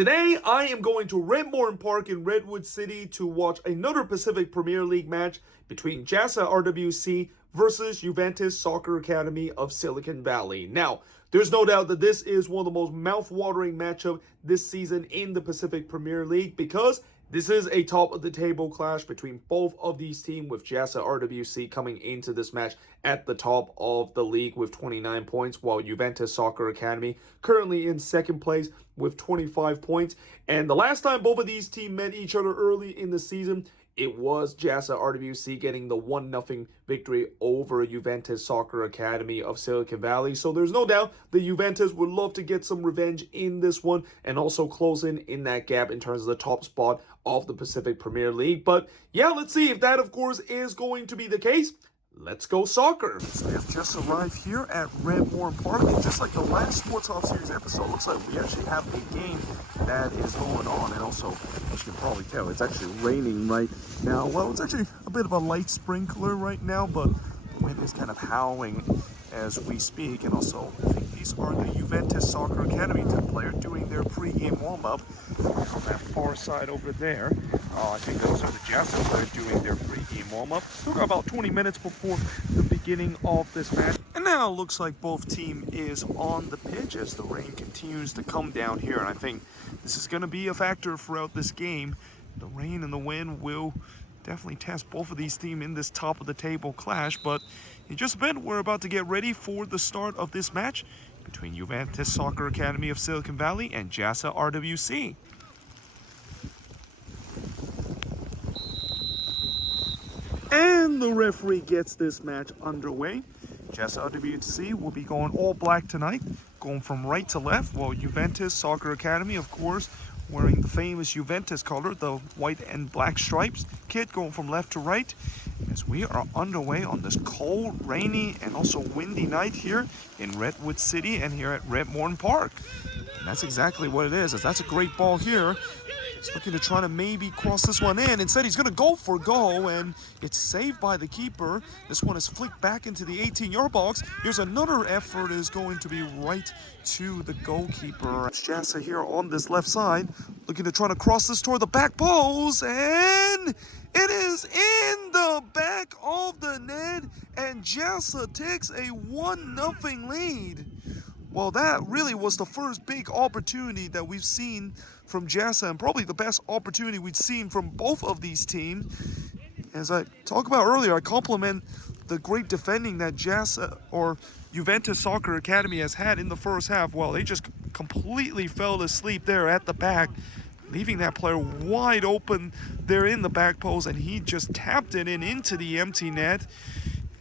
Today, I am going to Red Morton Park in Redwood City to watch another Pacific Premier League match between JASA RWC versus Juventus Soccer Academy of Silicon Valley. Now, there's no doubt that this is one of the most mouth-watering matchups this season in the Pacific Premier League because this is a top-of-the-table clash between both of these teams, with JASA RWC coming into this match at the top of the league with 29 points, while Juventus Soccer Academy currently in second place with 25 points. And the last time both of these teams met each other early in the season, it was JASA RWC getting the 1-0 victory over Juventus Soccer Academy of Silicon Valley. So there's no doubt that Juventus would love to get some revenge in this one and also close in that gap in terms of the top spot of the Pacific Premier League. But yeah, let's see if that, of course, is going to be the case. Let's go soccer. So we have just arrived here at Red Morton Park, and just like the last Sporthop series episode, looks like we actually have a game that is going on. And also, as you can probably tell, it's actually raining right now. Well, it's actually a bit of a light sprinkler right now, but the wind is kind of howling as we speak. And also, I think these are the Juventus Soccer Academy players doing their pre-game warm-up on that far side over there. I think those are the JASA players doing their pre-game warm-up. Still got about 20 minutes before the beginning of this match. And now it looks like both team is on the pitch as the rain continues to come down here. And I think this is going to be a factor throughout this game. The rain and the wind will definitely test both of these teams in this top-of-the-table clash. But in just a bit, we're about to get ready for the start of this match between Juventus Soccer Academy of Silicon Valley and JASA RWC. And the referee gets this match underway. JASA RWC will be going all black tonight, going from right to left, while Juventus Soccer Academy, of course, wearing the famous Juventus color, the white and black stripes kit, going from left to right, as we are underway on this cold, rainy, and also windy night here in Redwood City and here at Red Morton Park. And that's exactly what it is, as that's a great ball here. He's looking to try to maybe cross this one in. Instead, he's going to go for goal, and it's saved by the keeper. This one is flicked back into the 18-yard box. Here's another effort is going to be right to the goalkeeper. JASA here on this left side, looking to try to cross this toward the back post, and it is in the back of the net, and JASA takes a 1-0 lead. Well, that really was the first big opportunity that we've seen from JASA, and probably the best opportunity we've seen from both of these teams. As I talked about earlier, I compliment the great defending that JASA or Juventus Soccer Academy has had in the first half. Well, they just completely fell asleep there at the back, leaving that player wide open there in the back post, and he just tapped it into the empty net.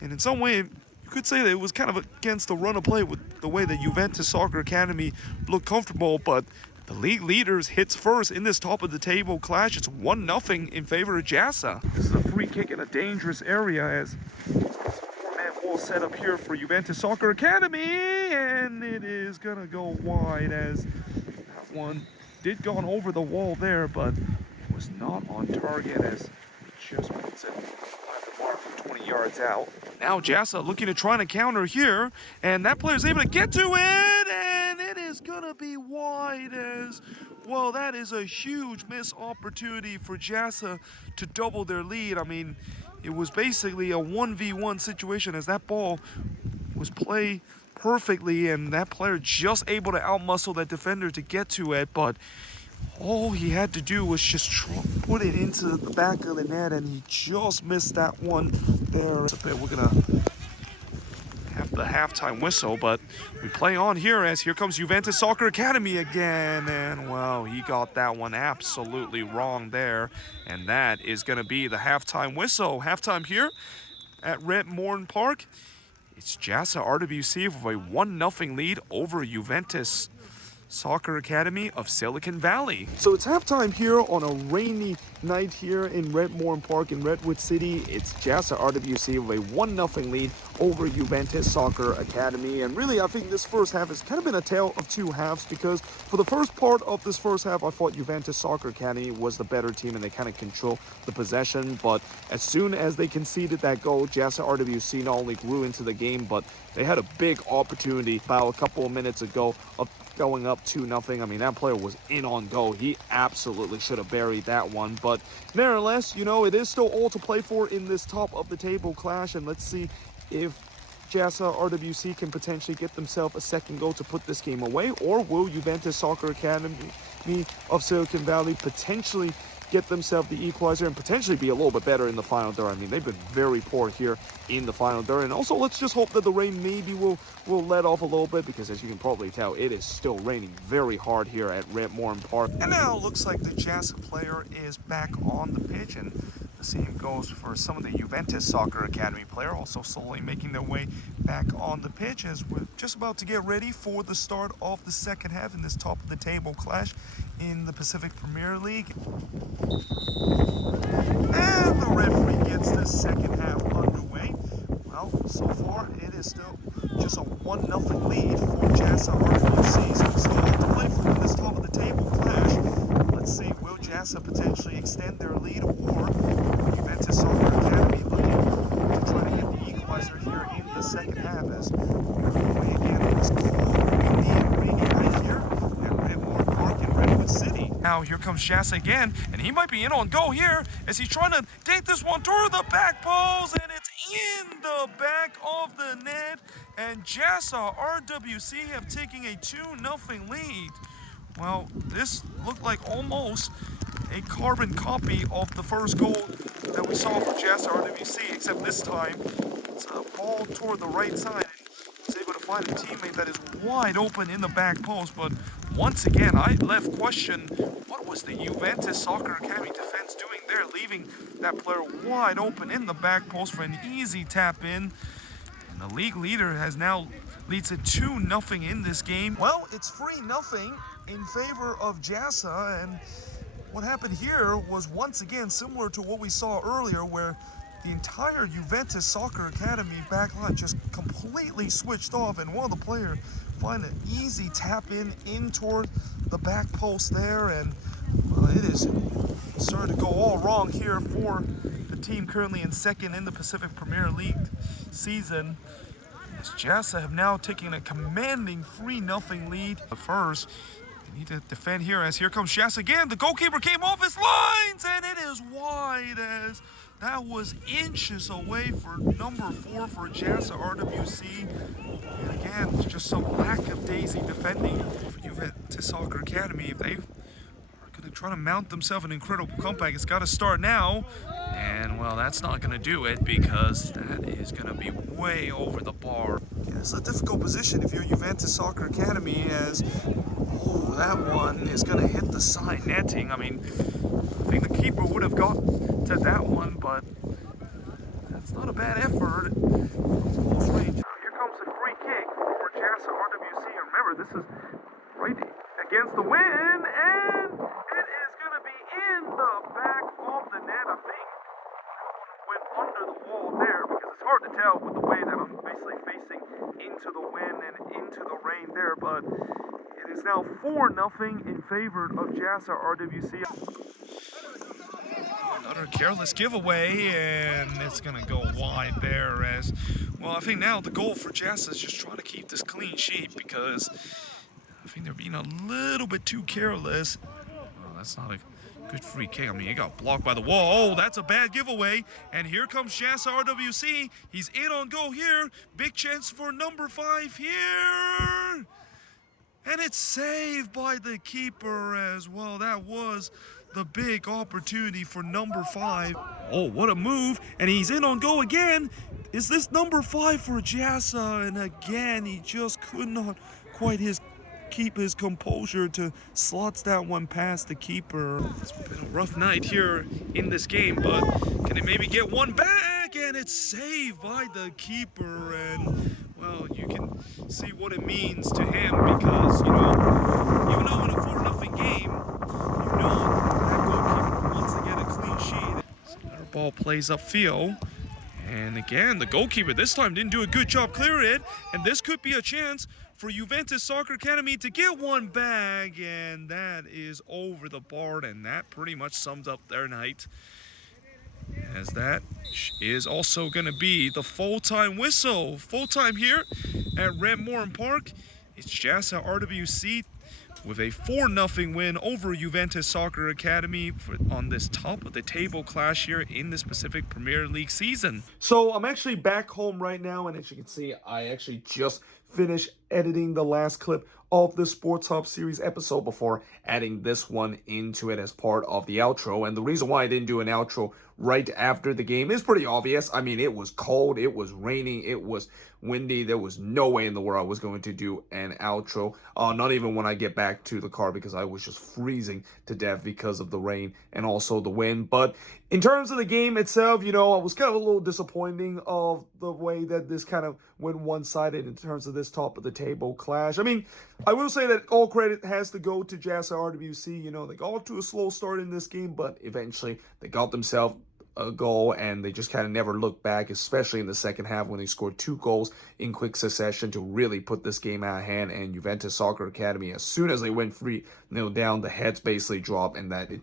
And in some way, you could say that it was kind of against the run of play with the way that Juventus Soccer Academy looked comfortable, but the league leaders hits first in this top-of-the-table clash. It's 1-0 in favor of JASA. This is a free kick in a dangerous area as four-man wall set up here for Juventus Soccer Academy, and it is going to go wide as that one did go over the wall there, but it was not on target as it just puts it by the mark from 20 yards out. Now JASA looking to try to counter here, and that player is able to get to it, and it is going to be wide as, well, that is a huge missed opportunity for JASA to double their lead. I mean, it was basically a 1v1 situation as that ball was played perfectly, and that player just able to outmuscle that defender to get to it, but all he had to do was just put it into the back of the net, and he just missed that one there. We're going to have the halftime whistle, but we play on here as here comes Juventus Soccer Academy again. And, well, he got that one absolutely wrong there. And that is going to be the halftime whistle. Halftime here at Red Morton Park. It's JASA RWC with a 1-0 lead over Juventus Soccer Academy of Silicon Valley. So it's halftime here on a rainy night here in Red Morton Park in Redwood City. It's JASA RWC with a 1-0 lead over Juventus Soccer Academy. And really, I think this first half has kind of been a tale of two halves, because for the first part of this first half, I thought Juventus Soccer Academy was the better team and they kind of control the possession. But as soon as they conceded that goal, JASA RWC not only grew into the game, but they had a big opportunity about a couple of minutes ago of going up 2-0. I mean, that player was in on goal. He absolutely should have buried that one. But nevertheless, you know, it is still all to play for in this top of the table clash. And let's see if JASA RWC can potentially get themselves a second goal to put this game away, or will Juventus Soccer Academy of Silicon Valley potentially get themselves the equalizer and potentially be a little bit better in the final third. I mean, they've been very poor here in the final third. And also, let's just hope that the rain maybe will let off a little bit, because as you can probably tell, it is still raining very hard here at Red Morton Park. And now it looks like the JASA player is back on the pitch, and the same goes for some of the Juventus Soccer Academy player, also slowly making their way back on the pitch as we're just about to get ready for the start of the second half in this top of the table clash in the Pacific Premier League. And the referee gets the second half underway. Well, so far it is still just a 1-0 lead for JASA RWC, so we still have to play for in this top of the table clash. Let's see, will JASA potentially extend their lead, or Juventus Soccer Academy looking to try to get the equalizer here in the second half, as we're away again on this cold, windy and rainy night here at Red Morton Park in Redwood City. Now here comes JASA again, and he might be in on goal here as he's trying to take this one toward the back post, and it's in the back of the net, and JASA RWC have taken a 2-0 lead. Well, this looked like almost a carbon copy of the first goal that we saw for JASA RWC, except this time it's a ball toward the right side. He's able to find a teammate that is wide open in the back post, but once again, I left question, what was the Juventus Soccer Academy defense doing there, leaving that player wide open in the back post for an easy tap in? And the league leader has now leads to 2-0 in this game. Well, it's 3-0 in favor of JASA, and what happened here was once again similar to what we saw earlier, where the entire Juventus Soccer Academy backline just completely switched off, and one of the players find an easy tap in toward the back post there, and it is starting to go all wrong here for the team currently in second in the Pacific Premier League season, as JASA have now taken a commanding 3-0 lead. But first, they need to defend here, as here comes JASA again. The goalkeeper came off his lines, and it is wide, as that was inches away for number 4 for JASA RWC. And again, it's just some lackadaisy defending for Juventus Soccer Academy. If they are going to try to mount themselves an incredible comeback, it's got to start now. And, well, that's not going to do it, because that is going to be way over the bar. Yeah, it's a difficult position if you're Juventus Soccer Academy, as, oh, that one is going to hit the side netting. I mean, I think the keeper would have got to that one, but that's not a bad effort. Close range. Here comes a free kick for JASA RWC. Remember, this is right against the wind, and it is going to be in the back of the net. I think went under the wall there, because it's hard to tell with the way that I'm basically facing into the wind and into the rain there, but it is now 4-0 in favor of JASA RWC. Another careless giveaway, and it's going to go wide there, as, well, I think now the goal for JASA is just trying to keep this clean sheet, because I think they're being a little bit too careless. Well, that's not a good free kick. I mean, it got blocked by the wall. Oh, that's a bad giveaway. And here comes JASA RWC. He's in on goal here. Big chance for number 5 here. And it's saved by the keeper as well. That was the big opportunity for number 5. Oh, what a move. And he's in on goal again. Is this number 5 for JASA? And again, he just could not quite keep his composure to slots that one past the keeper. It's been a rough night here in this game, but can he maybe get one back? And it's saved by the keeper, and, well, you can see what it means to him, because, you know, even though in a 4-0 game, you know that goalkeeper wants to get a clean sheet. So our ball plays upfield. And again, the goalkeeper this time didn't do a good job clearing it, and this could be a chance for Juventus Soccer Academy to get one back, and that is over the bar, and that pretty much sums up their night, as that is also going to be the full-time whistle. Full-time here at Red Morton Park It's JASA RWC with a 4-0 win over Juventus Soccer Academy on this top of the table clash here in this Pacific Premier League season. So I'm actually back home right now, and as you can see, I actually just finished editing the last clip of the Sporthop series episode before adding this one into it as part of the outro. And the reason why I didn't do an outro right after the game is pretty obvious. I mean, it was cold, it was raining, it was windy. There was no way in the world I was going to do an outro, not even when I get back to the car, because I was just freezing to death because of the rain and also the wind. But in terms of the game itself, you know, I was kind of a little disappointing of the way that this kind of went one-sided in terms of this top of the table clash. I mean, I will say that all credit has to go to JASA RWC. You know, they got to a slow start in this game, but eventually they got themselves a goal, and they just kind of never looked back, especially in the second half when they scored 2 goals in quick succession to really put this game out of hand. And Juventus Soccer Academy, as soon as they went 3-0 down, the heads basically dropped, and that it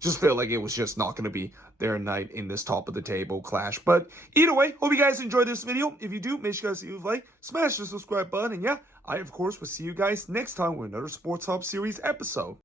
just felt like it was just not going to be their night in this top of the table clash. But either way, hope you guys enjoyed this video. If you do, make sure you guys leave a like, smash the subscribe button, and yeah, I of course will see you guys next time with another Sports Hub series episode.